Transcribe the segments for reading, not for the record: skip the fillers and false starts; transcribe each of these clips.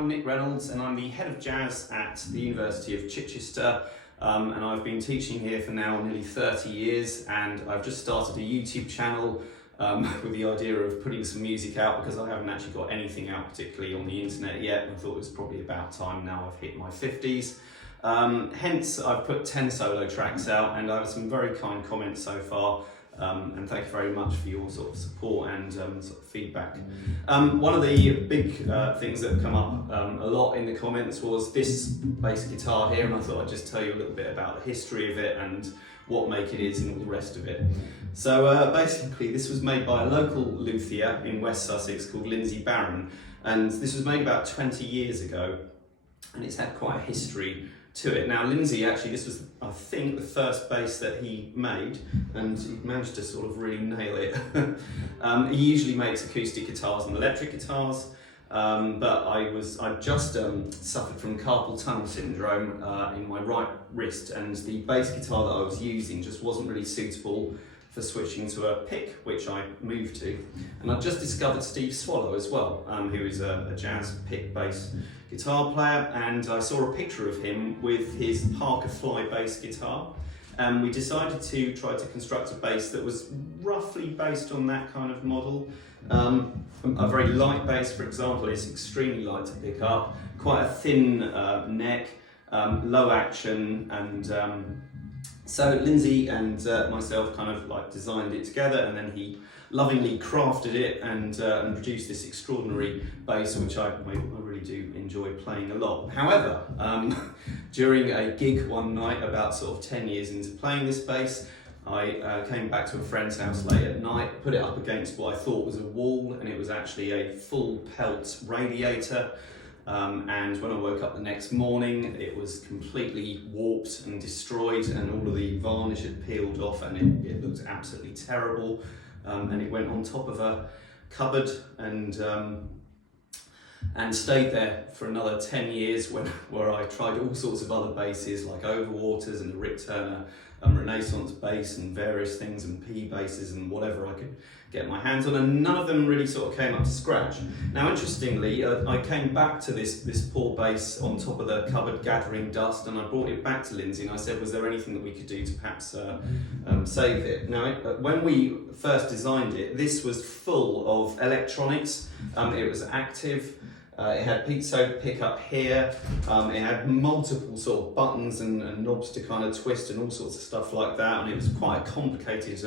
I'm Nick Reynolds and I'm the Head of Jazz at the University of Chichester, and I've been teaching here for now nearly 30 years, and I've just started a YouTube channel with the idea of putting some music out because I haven't actually got anything out particularly on the internet yet, and I thought it was probably about time now I've hit my 50s. Hence I've put 10 solo tracks out and I've had some very kind comments so far. And thank you very much for your sort of support and sort of feedback. One of the big things that have come up a lot in the comments was this bass guitar here, and I thought I'd just tell you a little bit about the history of it and what make it is and all the rest of it. So basically this was made by a local luthier in West Sussex called Lindsay Barron, and this was made about 20 years ago, and it's had quite a history to it. Now Lindsay, actually this was I think the first bass that he made, and he managed to sort of really nail it. He usually makes acoustic guitars and electric guitars, but I just suffered from carpal tunnel syndrome in my right wrist, and the bass guitar that I was using just wasn't really suitable for switching to a pick, which I moved to. And I just discovered Steve Swallow as well, who is a jazz pick bass guitar player, and I saw a picture of him with his Parker Fly bass guitar, and we decided to try to construct a bass that was roughly based on that kind of model. A very light bass, for example, is extremely light to pick up, quite a thin neck, low action, and so Lindsay and myself kind of like designed it together, and then he lovingly crafted it and produced this extraordinary bass, which I really do enjoy playing a lot. However, during a gig one night, about sort of 10 years into playing this bass, I came back to a friend's house late at night, put it up against what I thought was a wall, and it was actually a full pelt radiator. And when I woke up the next morning, it was completely warped and destroyed, and all of the varnish had peeled off, and it looked absolutely terrible. And it went on top of a cupboard and stayed there for another 10 years where I tried all sorts of other basses like Overwaters and the Rick Turner Renaissance bass and various things, and P basses and whatever I could get my hands on, and none of them really sort of came up to scratch. Now interestingly, I came back to this poor bass on top of the cupboard gathering dust, and I brought it back to Lindsay and I said, was there anything that we could do to perhaps save it? Now when we first designed it, this was full of electronics. It was active. It had piezo pickup here, it had multiple sort of buttons and knobs to kind of twist and all sorts of stuff like that, and it was quite a complicated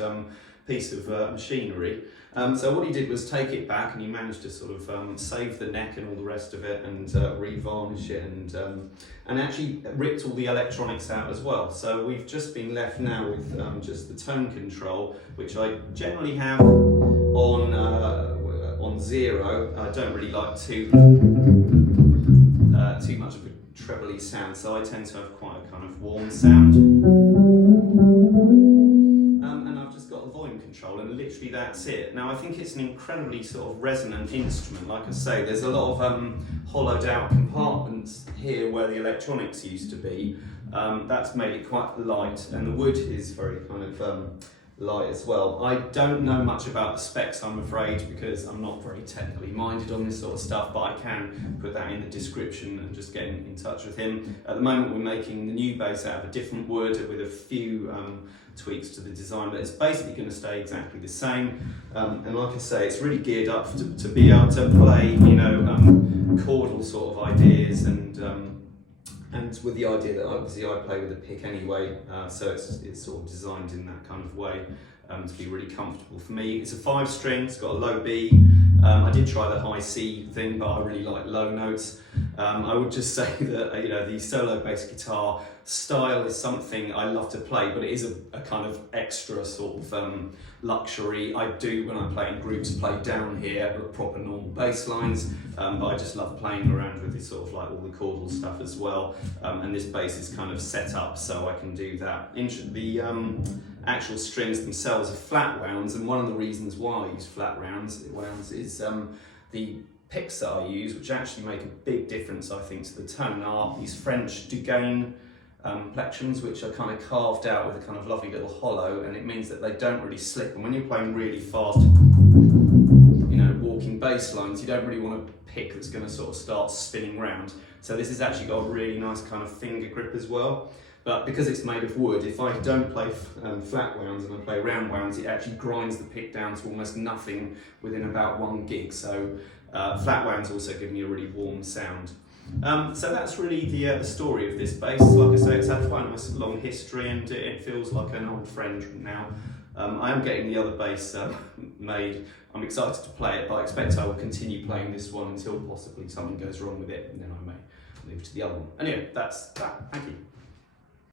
piece of machinery. So what he did was take it back, and he managed to sort of save the neck and all the rest of it, and re-varnish it, and actually ripped all the electronics out as well. So we've just been left now with just the tone control, which I generally have on 0. I don't really like too much of a trebly sound, so I tend to have quite a kind of warm sound. And I've just got the volume control, and literally that's it. Now I think it's an incredibly sort of resonant instrument. Like I say, there's a lot of hollowed out compartments here where the electronics used to be. That's made it quite light, and the wood is very kind of light as well. I don't know much about the specs, I'm afraid, because I'm not very technically minded on this sort of stuff, but I can put that in the description and just get in touch with him. At the moment we're making the new bass out of a different wood with a few tweaks to the design, but it's basically going to stay exactly the same. And like I say, it's really geared up to be able to play, you know, chordal sort of ideas, and with the idea that obviously I play with a pick anyway, so it's sort of designed in that kind of way to be really comfortable for me. It's a 5-string, it's got a low B. I did try the high C thing, but I really like low notes. I would just say that you know, the solo bass guitar style is something I love to play, but it is a kind of extra sort of luxury. I do, when I play in groups, play down here with proper normal bass lines, but I just love playing around with this sort of like all the chordal stuff as well. And this bass is kind of set up so I can do that. The actual strings themselves are flat wounds, and one of the reasons why I use flat wounds is the picks that I use, which actually make a big difference, I think, to the tone, are these French Dugain plectrons, which are kind of carved out with a kind of lovely little hollow, and it means that they don't really slip. And when you're playing really fast, walking bass lines, you don't really want a pick that's going to sort of start spinning round. So this has actually got a really nice kind of finger grip as well. But because it's made of wood, if I don't play flat wounds and I play round wounds, it actually grinds the pick down to almost nothing within about 1 gig. So flat wounds also give me a really warm sound. So that's really the story of this bass. Like I say, it's had quite a nice long history, and it feels like an old friend now. I am getting the other bass made. I'm excited to play it, but I expect I will continue playing this one until possibly something goes wrong with it, and then I may move to the other one. Anyway, that's that. Thank you.